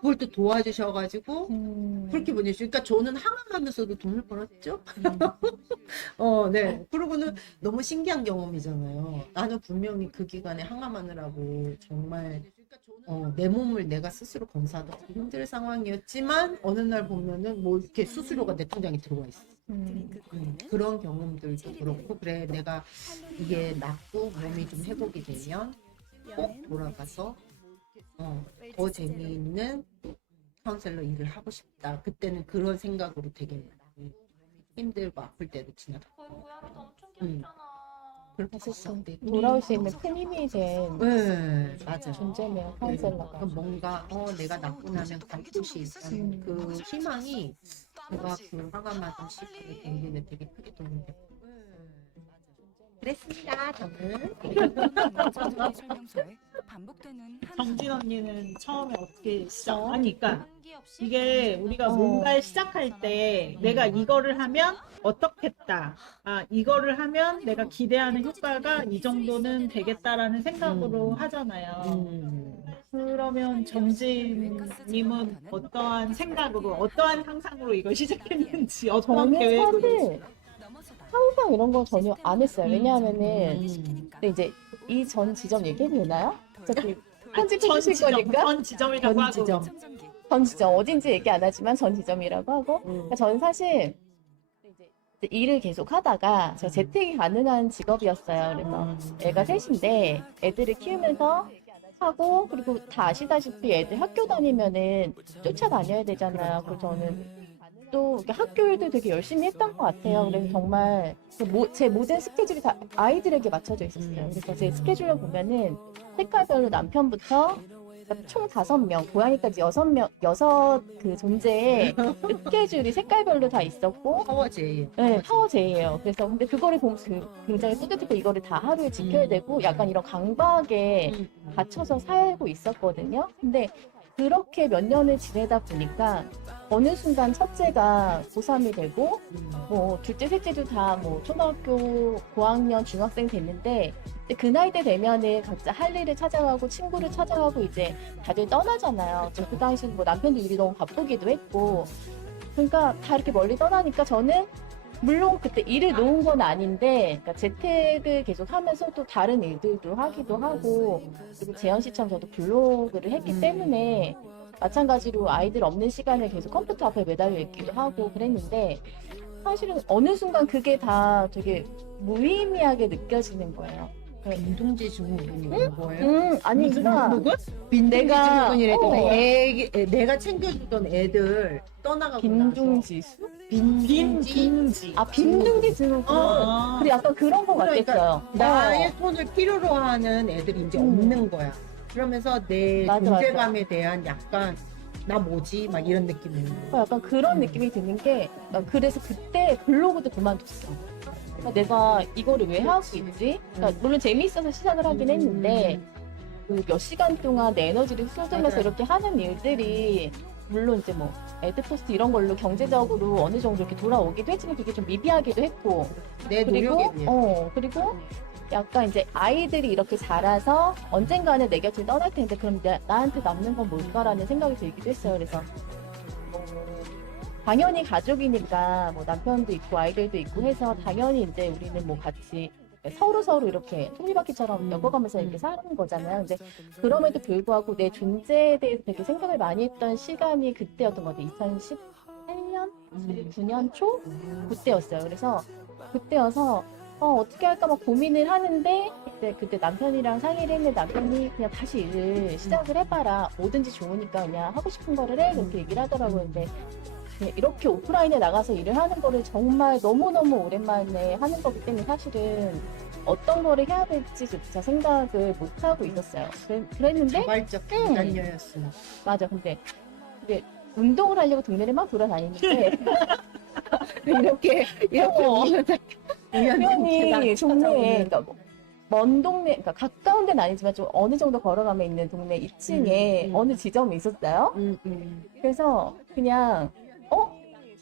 그걸 또 도와주셔가지고 그렇게 보내주죠. 그러니까 저는 항암하면서도 돈을 벌었죠. 네. 그러고는 너무 신기한 경험이잖아요. 나는 분명히 그 기간에 항암하느라고 정말 내 몸을 내가 스스로 검사하기 힘들 상황이었지만 어느 날 보면은 뭐 이렇게 수수료가 내 통장에 들어와 있어. 그런 경험들도 그렇고 그래 내가 이게 낫고 몸이 좀 회복이 되면 꼭 돌아가서 더 재미있는 카운셀러 일을 하고 싶다. 그때는 그런 생각으로 되게 힘들고 아플 때도 지나갔고. 고양이도 엄청 귀엽잖아. 그렇게 사실 했었는데. 돌아올 수 있는 큰 힘이 된 네, 맞아요. 존재네요, 카운셀러가. 뭔가 내가 낫고 나면 갈 곳이 있다는 그 희망이 제가 그 화가마다 시간을 댕기는 되게 크게 도움이 됐고. 그랬습니다. 저는. 정진 언니는 처음에 어떻게 시작하니까 이게 우리가 뭔가를 시작할 때 내가 이거를 하면 어떻겠다. 이거를 하면 내가 기대하는 효과가 이 정도는 되겠다라는 생각으로 하잖아요. 그러면 정진님은 어떠한 생각으로, 어떠한 상상으로 이걸 시작했는지, 어떤 저는 계획으로? 사실 항상 이런 거 전혀 안 했어요. 왜냐하면은 근데 이제 이 전 지점 얘기해도 되나요? 어차피 편집해 주실 거니까 전 지점이라고 하고. 전 지점 어딘지 얘기 안 하지만 전 지점이라고 하고 그러니까 저는 사실 이제 일을 계속 하다가 제가 재택이 가능한 직업이었어요. 그래서 애가 셋인데 애들을 키우면서 하고 그리고 다 아시다시피 애들 학교 다니면은 쫓아다녀야 되잖아요. 그래서 저는 또 이렇게 학교 일도 되게 열심히 했던 것 같아요. 그래서 정말 제 모든 스케줄이 다 아이들에게 맞춰져 있었어요. 그래서 제 스케줄을 보면은 색깔별로 남편부터 총 5명, 고양이까지 6명, 그 존재의 스케줄이 색깔별로 다 있었고, 파워제이. 네, 파워제이예요. 그래서 근데 그거를 보면서 굉장히 뿌듯했고, 이거를 다 하루에 지켜야 되고, 약간 이런 강박에 갇혀서 살고 있었거든요. 근데 그렇게 몇 년을 지내다 보니까 어느 순간 첫째가 고3이 되고 뭐 둘째 셋째도 다 뭐 초등학교 고학년 중학생 됐는데 그 나이 때 되면은 각자 할 일을 찾아가고 친구를 찾아가고 이제 다들 떠나잖아요. 그 당시엔 뭐 남편도 일이 너무 바쁘기도 했고 그러니까 다 이렇게 멀리 떠나니까 저는 물론 그때 일을 놓은 건 아닌데 그러니까 재택을 계속 하면서 또 다른 일들도 하기도 하고 그리고 재현 씨처럼 저도 블로그를 했기 때문에 마찬가지로 아이들 없는 시간에 계속 컴퓨터 앞에 매달려 있기도 하고 그랬는데 사실은 어느 순간 그게 다 되게 무의미하게 느껴지는 거예요. 빈둥지 증후군이 온 거예요? 아니 그러니까 빈둥지 내가- 증후군이래. 내가 챙겨주던 애들 떠나가고 빈둥지수? 빈둥지. 빈둥지 증후군. 그래 약간 그런 거 그러니까 같겠어요. 나의 손을 필요로 하는 애들이 이제 없는 거야. 그러면서 내 맞아, 존재감에 대한 약간 나 뭐지? 막 이런 느낌이 있는 거야. 약간 그런 느낌이 드는 게 그래서 그때 블로그도 그만뒀어. 그러니까 내가 이거를 왜 하고 있지? 그러니까 물론 재미있어서 시작을 하긴 했는데 그 몇 시간 동안 내 에너지를 쏟으면서 맞아요. 이렇게 하는 일들이 물론 이제 뭐 애드포스트 이런 걸로 경제적으로 어느 정도 이렇게 돌아오기도 했지만 그게 좀 미비하기도 했고 내 그리고 노력에 비해. 그리고 약간 이제 아이들이 이렇게 자라서 언젠가는 내 곁을 떠날 텐데 그럼 나한테 남는 건 뭘까라는 생각이 들기도 했어요. 그래서 당연히 가족이니까 뭐 남편도 있고 아이들도 있고 해서 당연히 이제 우리는 뭐 같이 서로 이렇게 톱니바퀴처럼 엮어가면서 이렇게 사는 거잖아요. 근데 그럼에도 불구하고 내 존재에 대해서 되게 생각을 많이 했던 시간이 그때였던 것 같아요. 2018년? 9년 초? 그때였어요. 그래서 그때여서 어떻게 할까 막 고민을 하는데 그때 남편이랑 상의를 했는데 남편이 그냥 다시 일을 시작을 해봐라. 뭐든지 좋으니까 그냥 하고 싶은 거를 해. 그렇게 얘기를 하더라고요. 근데 이렇게 오프라인에 나가서 일을 하는 거를 정말 너무너무 오랜만에 하는 거기 때문에 사실은 어떤 거를 해야 될지조차 생각을 못 하고 있었어요. 그랬는데 자발적 비단녀였어. 맞아. 근데 운동을 하려고 동네를 막 돌아다니는데 이렇게 우연히 동네에 그러니까 먼 동네, 그러니까 가까운 데는 아니지만 좀 어느 정도 걸어가면 있는 동네 2층에 어느 지점이 있었어요. 그래서 그냥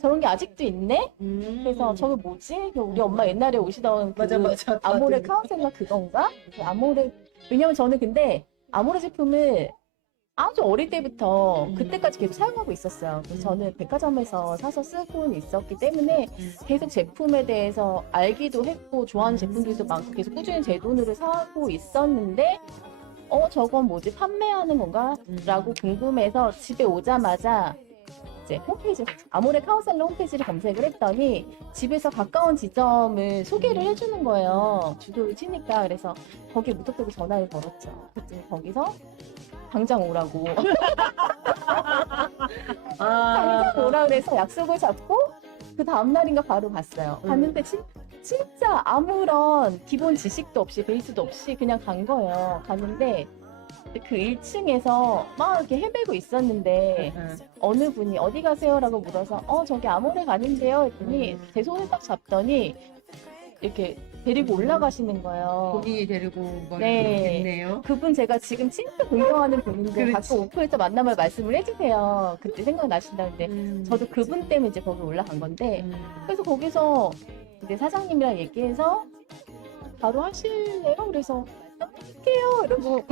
저런 게 아직도 있네? 그래서 저거 뭐지? 우리 엄마 옛날에 오시던 그 맞아. 아모레 카운셀러 그건가? 그 아모레 왜냐면 저는 근데 아모레 제품을 아주 어릴 때부터 음. 그때까지 계속 사용하고 있었어요. 그래서 저는 백화점에서 사서 쓰고 있었기 때문에 계속 제품에 대해서 알기도 했고 좋아하는 제품들도 많고 계속 꾸준히 제 돈으로 사고 있었는데 저건 뭐지? 판매하는 건가? 라고 궁금해서 집에 오자마자 이제 홈페이지, 아모레 카오셀러 홈페이지를 검색을 했더니 집에서 가까운 지점을 소개를 해주는 거예요. 주소를 치니까. 그래서 거기에 무턱대고 전화를 걸었죠. 그랬더니 거기서 당장 오라고. 당장 오라 그래서 약속을 잡고 그 다음날인가 바로 갔어요. 갔는데 진짜 아무런 기본 지식도 없이 베이스도 없이 그냥 간 거예요. 갔는데 그 1층에서 막 이렇게 헤매고 있었는데 어느 분이 어디 가세요라고 물어서 저기 아모레 가는데요 했더니 제 손을 딱 잡더니 이렇게 데리고 올라가시는 거예요. 본인이 데리고 온 걸 네. 했네요. 그분 제가 지금 진짜 존경하는 분인데 그렇지. 가끔 오프에서 만나면 말씀을 해주세요. 그때 생각나신다는데 저도 그분 때문에 이제 거기 올라간 건데 그래서 거기서 이제 사장님이랑 얘기해서 바로 하실래요? 그래서 할게요 이러고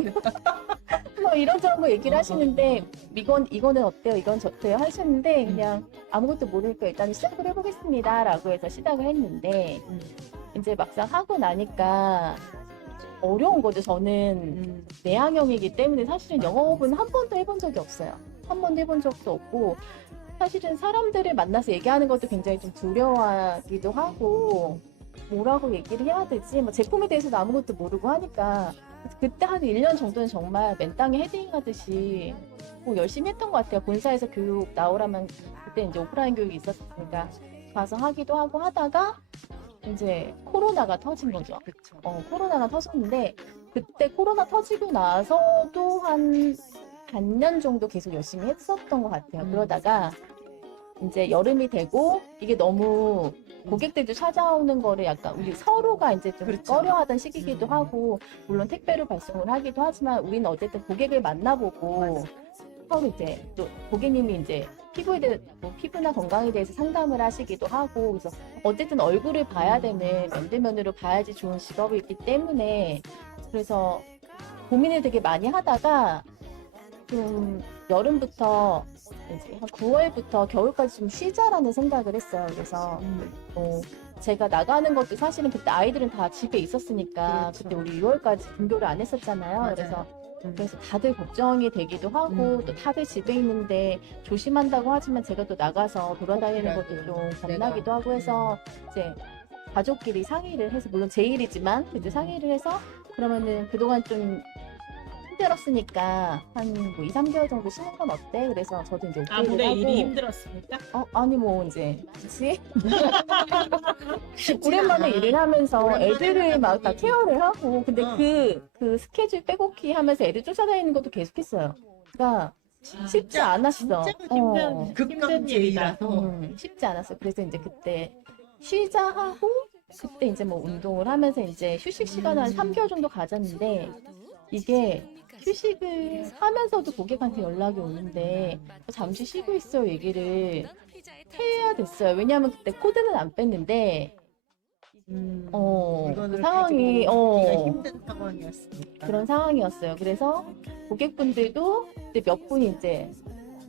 뭐 이런저런 거 얘기를 하시는데 이거는 어때요? 이건 저때요? 하셨는데 그냥 아무것도 모르니까 일단 시작을 해보겠습니다 라고 해서 시작을 했는데 이제 막상 하고 나니까 어려운 거죠. 저는 내향형이기 때문에 사실은 영업은 한 번도 해본 적이 없어요. 한 번도 해본 적도 없고 사실은 사람들을 만나서 얘기하는 것도 굉장히 좀 두려워하기도 하고 뭐라고 얘기를 해야 되지? 뭐 제품에 대해서도 아무것도 모르고 하니까 그때 한 1년 정도는 정말 맨땅에 헤딩 하듯이 뭐 열심히 했던 것 같아요. 본사에서 교육 나오라면 그때 이제 오프라인 교육이 있었으니까 가서 하기도 하고 하다가 이제 코로나가 터진 거죠. 코로나가 터졌는데 그때 코로나 터지고 나서도 한 반년 정도 계속 열심히 했었던 것 같아요. 그러다가 이제 여름이 되고 이게 너무 고객들도 찾아오는 거를 약간 우리 서로가 이제 좀 그렇죠. 꺼려하던 시기이기도 하고 물론 택배로 발송을 하기도 하지만 우리는 어쨌든 고객을 만나보고 서로 이제 또 고객님이 이제 피부에 대해 뭐 피부나 건강에 대해서 상담을 하시기도 하고 그래서 어쨌든 얼굴을 봐야 되는 면대면으로 봐야지 좋은 직업이기 때문에 그래서 고민을 되게 많이 하다가 좀 여름부터 이제 한 9월부터 겨울까지 좀 쉬자라는 생각을 했어요. 그래서 제가 나가는 것도 사실은 그때 아이들은 다 집에 있었으니까 그렇죠. 그때 우리 6월까지 등교를 안 했었잖아요. 맞아요. 그래서 다들 걱정이 되기도 하고 또 다들 집에 있는데 조심한다고 하지만 제가 또 나가서 돌아다니는 것도 좀 겁나기도 하고 해서 이제 가족끼리 상의를 해서 물론 제 일이지만 이제 상의를 해서 그러면은 그동안 좀 힘들었으니까 한 뭐 2, 3개월 정도 쉬는 건 어때? 그래서 저도 이제 오케이를 아무래 하고 일이 힘들었으니까. 아니 뭐 이제 그치? 쉽지 오랜만에 않아. 일을 하면서 오랜만에 애들을 막 다 하다 보니. 케어를 하고 근데 어. 그 스케줄 빼곡히 하면서 애들 쫓아다니는 것도 계속했어요. 그러니까 쉽지 않았어. 진짜 힘든 극강 일이다. 제의라서. 쉽지 않았어. 그래서 이제 그때 쉬자 하고 그때 이제 뭐 운동을 하면서 이제 휴식 시간을 한 3개월 정도 가졌는데 이게 휴식을 하면서도 고객한테 연락이 오는데 잠시 쉬고 있어요 얘기를 해야 됐어요. 왜냐하면 그때 코드는 안 뺐는데 이거는 그 상황이 되게 힘든 상황이었으니까. 그런 상황이었어요. 그래서 고객분들도 이제 몇 분이 이제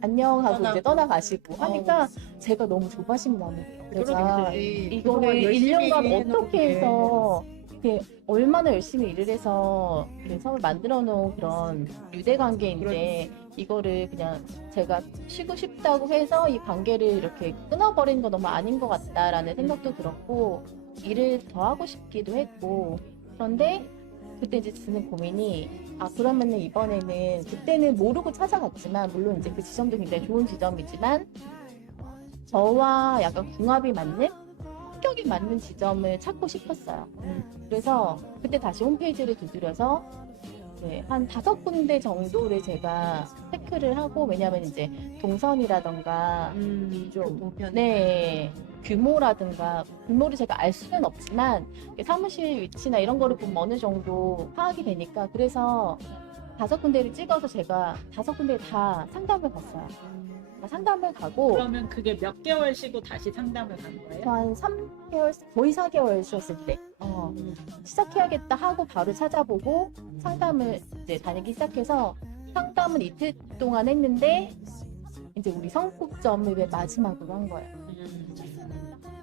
안녕하고 이제 떠나가시고 하니까 제가 너무 조바심 나는 거예요. 그래서 그러겠지. 이거를 그동안 열심히 1년간 해놓은 어떻게 게. 해서 이렇게 얼마나 열심히 일을 해서 성을 만들어 놓은 그런 유대 관계인데 이거를 그냥 제가 쉬고 싶다고 해서 이 관계를 이렇게 끊어버리는 건 너무 아닌 것 같다라는 생각도 들었고 일을 더 하고 싶기도 했고 그런데 그때 이제 드는 고민이 그러면은 이번에는 그때는 모르고 찾아갔지만 물론 이제 그 지점도 굉장히 좋은 지점이지만 저와 약간 궁합이 맞는 성격이 맞는 지점을 찾고 싶었어요. 그래서 그때 다시 홈페이지를 두드려서 한 5군데 정도를 제가 체크를 하고 왜냐하면 이제 동선이라던가 좀 규모라든가 규모를 제가 알 수는 없지만 사무실 위치나 이런 거를 보면 어느 정도 파악이 되니까 그래서 5군데를 찍어서 제가 5군데 다 상담을 갔어요. 상담을 가고 그러면 그게 몇 개월 쉬고 다시 상담을 간 거예요? 한 3개월 거의 4개월 쉬었을 때 시작해야겠다 하고 바로 찾아보고 상담을 이제 다니기 시작해서 상담은 이틀 동안 했는데 이제 우리 성국점을 맨 마지막으로 한 거예요.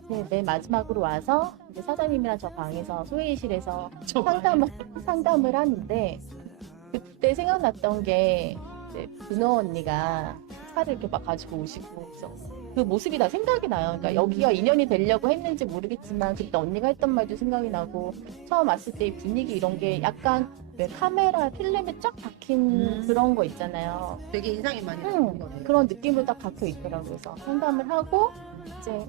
네, 맨 마지막으로 와서 이제 사장님이랑 저 방에서 소회의실에서 상담을 하는데 그때 생각났던 게 이제 준호 언니가 차를 이렇게 막 가지고 오시고 그래서 그 모습이 다 생각이 나요. 그러니까 여기가 인연이 되려고 했는지 모르겠지만 그때 언니가 했던 말도 생각이 나고 처음 왔을 때 분위기 이런 게 약간 왜 카메라 필름에 쫙 박힌 그런 거 있잖아요. 되게 인상이 많이 나는 거네요. 그런 느낌으로 딱 박혀 있더라고요. 그래서 상담을 하고 이제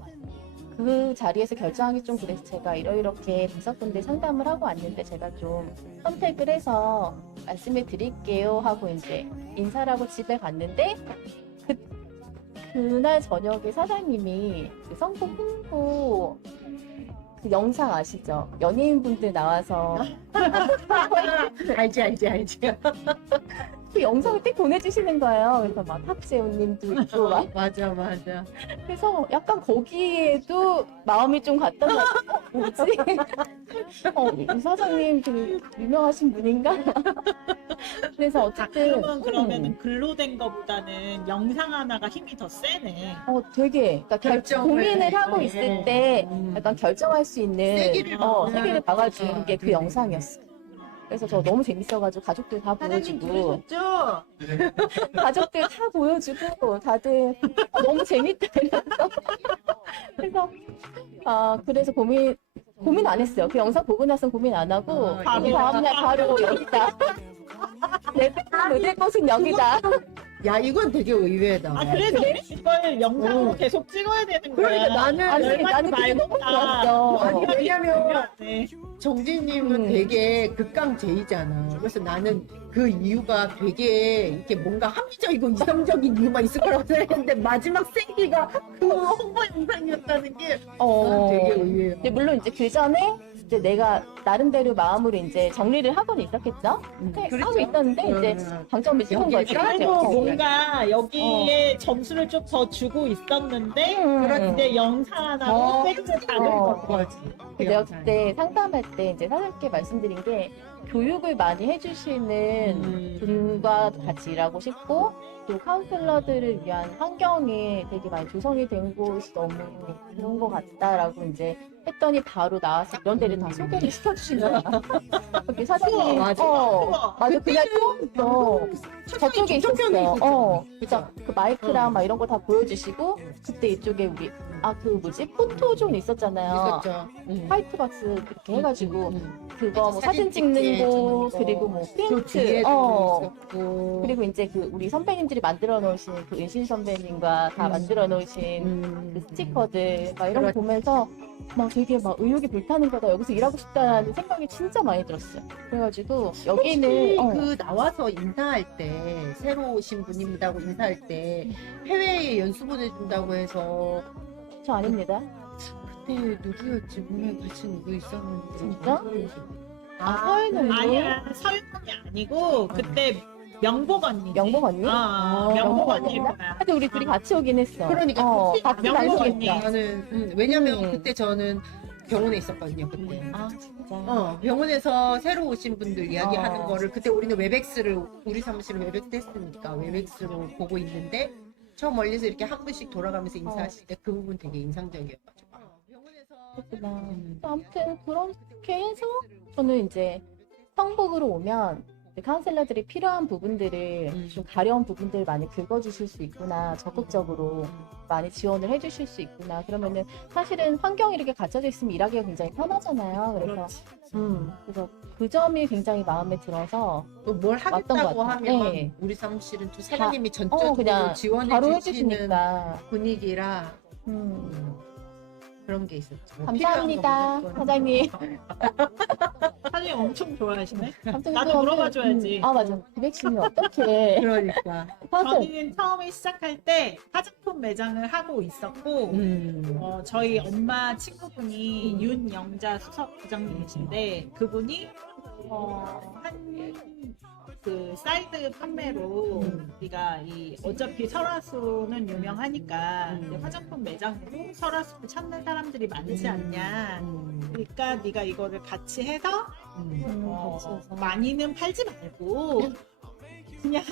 그 자리에서 결정하기 좀 그래서 제가 이렇게 5군데 상담을 하고 왔는데 제가 좀 선택을 해서 말씀을 드릴게요 하고 이제 인사를 하고 집에 갔는데 그날 저녁에 사장님이 그 성국 홍보 그 영상 아시죠? 연예인분들 나와서 알지. 그 영상을 딱 보내주시는 거예요. 그래서 막 탁재훈님도 있고 막 맞아. 그래서 약간 거기에도 마음이 좀 갔단 말이에요. 뭐지? 이 사장님 그 유명하신 분인가? 그래서 어쨌든 그러면은 글로 된 거보다는 영상 하나가 힘이 더 세네. 되게 그러니까 결정을 고민을 하고 있을 때 음. 약간 결정할 수 있는 세기를 박아주는 게 그 영상이었어. 그래서 저 너무 재밌어가지고 가족들 다 사장님 보여주고 들으셨죠? 가족들 다 보여주고 다들 너무 재밌다 이러면서 그래서 고민 안 했어요. 그 영상 보고 나서 고민 안 하고 그 다음날 바로 여기다 내 모델 곳은 여기다. 야, 이건 되게 의외다. 그래서 이걸 영상으로 계속 찍어야 되는 거야. 그러니까 나는 그게 너무 좋았어. 아니, 왜냐면 네. 정진님은 되게 극강제이잖아. 그래서 나는 그 이유가 되게 이렇게 뭔가 합리적이고 이성적인 이유만 있을 거라고 생각했는데 마지막 생기가 그 홍보 영상이었다는 게 난 되게 의외야. 근데 물론 이제 그 전에 이제 내가 나름대로 마음으로 이제 정리를 하고는 있었겠죠. 하고 있었는데 이제 방점을 찍은 거지. 그래도 뭔가 여기에 점수를 좀 더 주고 있었는데 근데 영상 하나로 팩트 박을 거지. 내가 그때 상담할 때 이제 사장님께 말씀드린 게 교육을 많이 해주시는 분과 같이 일하고 싶고 또 카운셀러들을 위한 환경이 되게 많이 조성이 된 곳이 너무 좋은 것 같다라고 이제 했더니 바로 나와서 이런 데를 다 소개를 시켜주시는 거야. 사장님, 맞아. 맞아. 그날 처음 저쪽에 있었어요. 그래서 그 마이크랑 막 이런 거 다 보여주시고 그때 이쪽에 우리 그 뭐지 포토존 있었잖아요. 있었죠. 화이트박스 그렇게 해가지고 그거 뭐 사진 사진 찍는 찍기에 거 좋은 거. 그리고 뭐 그 프린트 뒤에도 있었고. 그리고 이제 그 우리 선배님들이 만들어 놓으신 그 은신 선배님과 다 만들어 놓으신 그 스티커들 막 이런 거 보면서 막 되게 막 의욕이 불타는 거다. 여기서 일하고 싶다는 생각이 진짜 많이 들었어요. 그래가지고 여기는 그 나와서 인사할 때 새로 오신 분입니다 하고 인사할 때 해외에 연수 보내준다고 해서 저 아닙니다. 그때 누구였지? 분명히 같이 누구 있었는데 진짜? 서윤 아니야, 서윤이 아니고 그때 명복 언니. 명복 언니? 명복 언니 거야. 하여튼 우리 둘이 같이 오긴 했어. 그러니까 같이 명복 언니. 다니겠다. 저는 왜냐면 그때 저는 병원에 있었거든요. 그때. 진짜. 병원에서 새로 오신 분들 이야기하는 거를 그때 우리는 웨벡스를 우리 사무실은 웨벡스 했으니까 웨벡스로 보고 있는데 저 멀리서 이렇게 한 분씩 돌아가면서 인사하실 때 그 부분 되게 인상적이어가지고 그렇구나. 아무튼 그렇게 해서 저는 이제 성북으로 오면 카운셀러들이 필요한 부분들을 좀 가려운 부분들을 많이 긁어주실 수 있구나. 적극적으로 많이 지원을 해주실 수 있구나. 그러면은 사실은 환경이 이렇게 갖춰져 있으면 일하기가 굉장히 편하잖아요. 그래서 그 점이 굉장히 마음에 들어서 또 뭘 왔던 것 하겠다고 같아요. 하면 네. 우리 사무실은 또 사장님이 전적으로 그냥 지원해 바로 주시는 해주시니까. 분위기라 그런 게 있었죠. 뭐 감사합니다, 필요한 거 사장님. 사장님 엄청 좋아하시네. 아무튼 나도 그러면, 물어봐줘야지. 맞아. 구백신이 어떻게? 그러니까. 저희는 처음에 시작할 때 화장품 매장을 하고 있었고 저희 엄마 친구분이 윤영자 수석 부장님이신데 그분이 그 사이드 판매로 우리가 어차피 설화수는 유명하니까 이제 화장품 매장으로 설화수 찾는 사람들이 많지 않냐. 그러니까 네가 이거를 같이 해서 많이는 팔지 말고 그냥